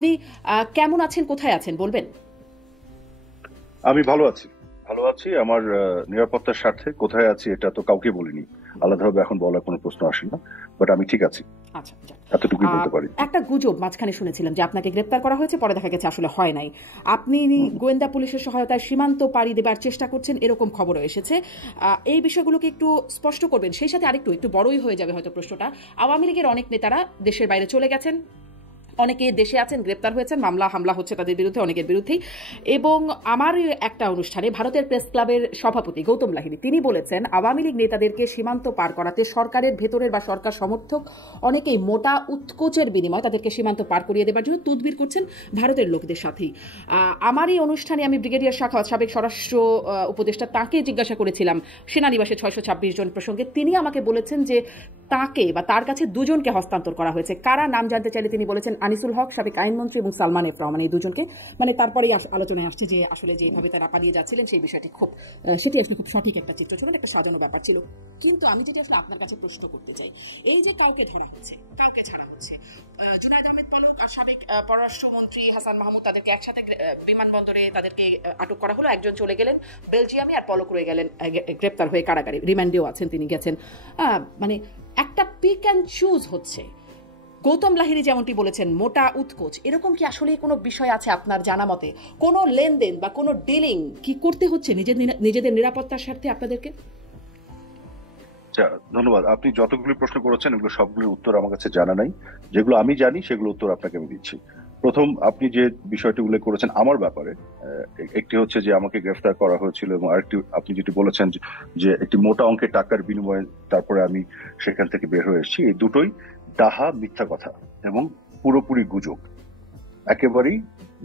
আপনি কেমন আছেন, কোথায় আছেন বলবেন? আমি ভালো আছি। ভালো আছি। আমার নিরাপত্তার স্বার্থে কোথায় আছি এটা তো কাউকে বলিনি। আলাদাভাবে এখন বলার কোনো প্রশ্ন আসে না। বাট আমি ঠিক আছি। আচ্ছা, যাক। এতটুকুই বলতে পারি। একটা গুজব মাঝখানে শুনেছিলাম যে আপনাকে গ্রেপ্তার করা হয়েছে, পরে দেখা গেছে আসলে হয় নাই। আপনি হুম। গোয়েন্দা পুলিশের সহায়তায় সীমান্ত পাড়ি দেবার চেষ্টা করছেন, এরকম খবরও এসেছে। এই বিষয়গুলোকে একটু স্পষ্ট করবেন। সেই সাথে একটু বড়ই হয়ে যাবে হয়তো প্রশ্নটা। আওয়ামী লীগের অনেক নেতারা দেশের বাইরে চলে গেছেন, অনেকে দেশে আছেন, গ্রেপ্তার হয়েছেন, মামলা হামলা হচ্ছে তাদের বিরুদ্ধে, অনেকের বিরুদ্ধেই। এবং আমার একটা অনুষ্ঠানে ভারতের প্রেস ক্লাবের সভাপতি গৌতম লাহিড়ী তিনি বলেছেন আওয়ামী লীগ নেতাদেরকে সীমান্ত পার করাতে সরকারের ভেতরের বা সরকার সমর্থক অনেকেই মোটা উৎকোচের বিনিময়ে তাদেরকে সীমান্ত পার করিয়ে দেবার জন্য তদবির করছেন ভারতের লোকদের সাথেই। আমার এই অনুষ্ঠানে আমি ব্রিগেডিয়ার শাখাওয়াত, সাবেক স্বরাষ্ট্র উপদেষ্টা, তাকে জিজ্ঞাসা করেছিলাম সেনানিবাসে 626 জন প্রসঙ্গে। তিনি আমাকে বলেছেন যে তাকে বা তার কাছে দুজনকে হস্তান্তর করা হয়েছে। কারা নাম জানতে চাইলে তিনি বলেছেন আনিসুল হক, সাবেক আইনমন্ত্রী, এবং সালমান এফ রহমান, এই দুজনকে। মানে তারপরেই আলোচনায় আসছে যে আসলে যেভাবে তারা পালিয়ে যাচ্ছিলেন সেই বিষয়টি সেটি আসলে খুব সঠিক একটা চিত্র ছিল, একটা সাজানো ব্যাপার ছিল। কিন্তু আমি যেটি আসলে আপনার কাছে প্রশ্ন করতে চাই, এই যে কাউকে ধরা হচ্ছে, কাউকে ছাড়া হচ্ছে, জুনায়েদ আহমেদ পলক আর সাবেক পররাষ্ট্রমন্ত্রী হাসান মাহমুদ, তাদেরকে একসাথে বিমানবন্দরে তাদেরকে আটক করা হলো। একজন চলে গেলেন বেলজিয়ামে, আর পলক রয়ে গেলেন গ্রেপ্তার হয়ে কারাগারে, রিমান্ডেও আছেন, তিনি গেছেন। মানে একটা পিক অ্যান্ড চুজ হচ্ছে। গৌতম লাহিড়ী যেমনটি বলেছেন মোটা উৎকোচ, এরকম কি আসলে কোনো বিষয় আছে আপনার জানা মতে? কোনো লেনদেন বা কোনো ডিলিং কি করতে হচ্ছে নিজেদের নিরাপত্তার স্বার্থে আপনাদেরকে? আচ্ছা, ধন্যবাদ। আপনি যতগুলি প্রশ্ন করেছেন এগুলো সবগুলির উত্তর আমার কাছে জানা নাই। যেগুলো আমি জানি সেগুলো উত্তর আপনাকে আমি দিচ্ছি। প্রথম, আপনি যে বিষয়টি উল্লেখ করেছেন আমার ব্যাপারে, একটি হচ্ছে যে আমাকে গ্রেফতার করা হয়েছিল, এবং আরেকটি আপনি যেটি বলেছেন যে একটি মোটা অঙ্কের টাকার বিনিময়ে তারপরে আমি সেখান থেকে বের হয়ে এসেছি। এই দুটোই ডাহা মিথ্যা কথা এবং পুরোপুরি গুজব। একেবারেই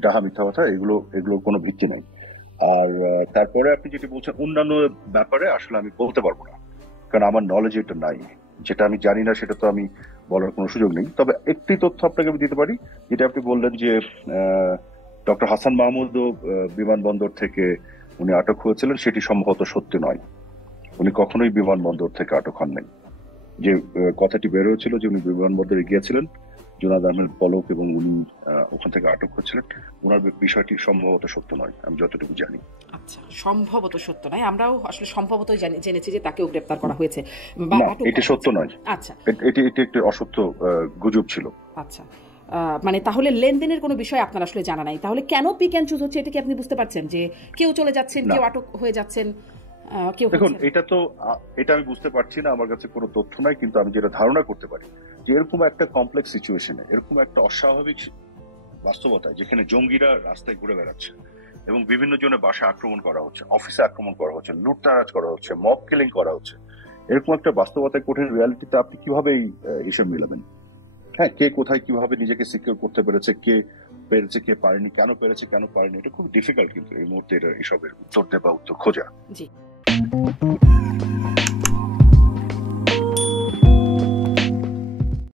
ডাহা মিথ্যা কথা। এগুলো এগুলো কোনো ভিত্তি নেই। আর তারপরে আপনি যেটি বলছেন অন্যান্য ব্যাপারে আসলে আমি বলতে পারবো না, কারণ আমার নলেজ এটা নাই। যেটা আমি জানি না সেটা তো আমি বলার কোনো সুযোগ নেই। তবে একটি তথ্য আপনাকে আমি দিতে পারি, যেটা আপনি বললেন যে ডক্টর হাসান মাহমুদও বিমানবন্দর থেকে উনি আটক হয়েছিলেন, সেটি সম্ভবত সত্যি নয়। উনি কখনোই বিমানবন্দর থেকে আটক হন নাই। যে কথাটি বের হয়েছিল যে উনি বিমানবন্দরে গিয়েছিলেন, জুনায়েদ আহমেদ পলক, এবং উনি ওখান থেকে আটক হচ্ছিলেন, ওনার বিষয়টি সম্ভবত সত্য নয়, আমি যতটুকু জানি। আচ্ছা, সম্ভবত সত্য নয়। আমরাও আসলে সম্ভবত জেনেছি যে তাকেও গ্রেপ্তার করা হয়েছে বা না, আটক এটি করা সত্য হয়েছে। নয়। আচ্ছা এটি এটি একটি অসত্য গুজব ছিল। আচ্ছা, মানে তাহলে লেনদেনের কোনো বিষয় আপনার আসলে জানা নাই। তাহলে কেন পিক অ্যান্ড চুজ হচ্ছে, এটা কি আপনি বুঝতে পারছেন? যে কেউ চলে যাচ্ছেন, না, কেউ আটক হয়ে যাচ্ছেন, কেউ দেখুন, হচ্ছেন। এটা আমি বুঝতে পারছি না, আমার কাছে কোনো তথ্য নাই। কিন্তু আমি যেটা ধারণা করতে পারি যে এরকম একটা কমপ্লেক্স সিচুয়েশনে, এরকম একটা অস্বাভাবিক বাস্তবতায়, যেখানে জঙ্গিরা রাস্তায় ঘুরে বেড়াচ্ছে এবং বিভিন্ন জনের বাসায় আক্রমণ করা হচ্ছে, অফিসে আক্রমণ করা হচ্ছে, লুটতারাজ করা হচ্ছে, মব কিলিং করা হচ্ছে, এরকম একটা বাস্তবতায়, কঠিন রিয়ালিটিতে আপনি কিভাবে হিসেব মিলাবেন? হ্যাঁ, কে কোথায় কিভাবে নিজেকে সিকিউর করতে পেরেছে, কে পেরেছে, কে পারেনি, কেন পেরেছে, কেন পারেনি, এটা খুব ডিফিকাল্ট কিন্তু এই মুহূর্তে এটা এসবের উত্তর দেওয়া, উত্তর খোঁজা। জি।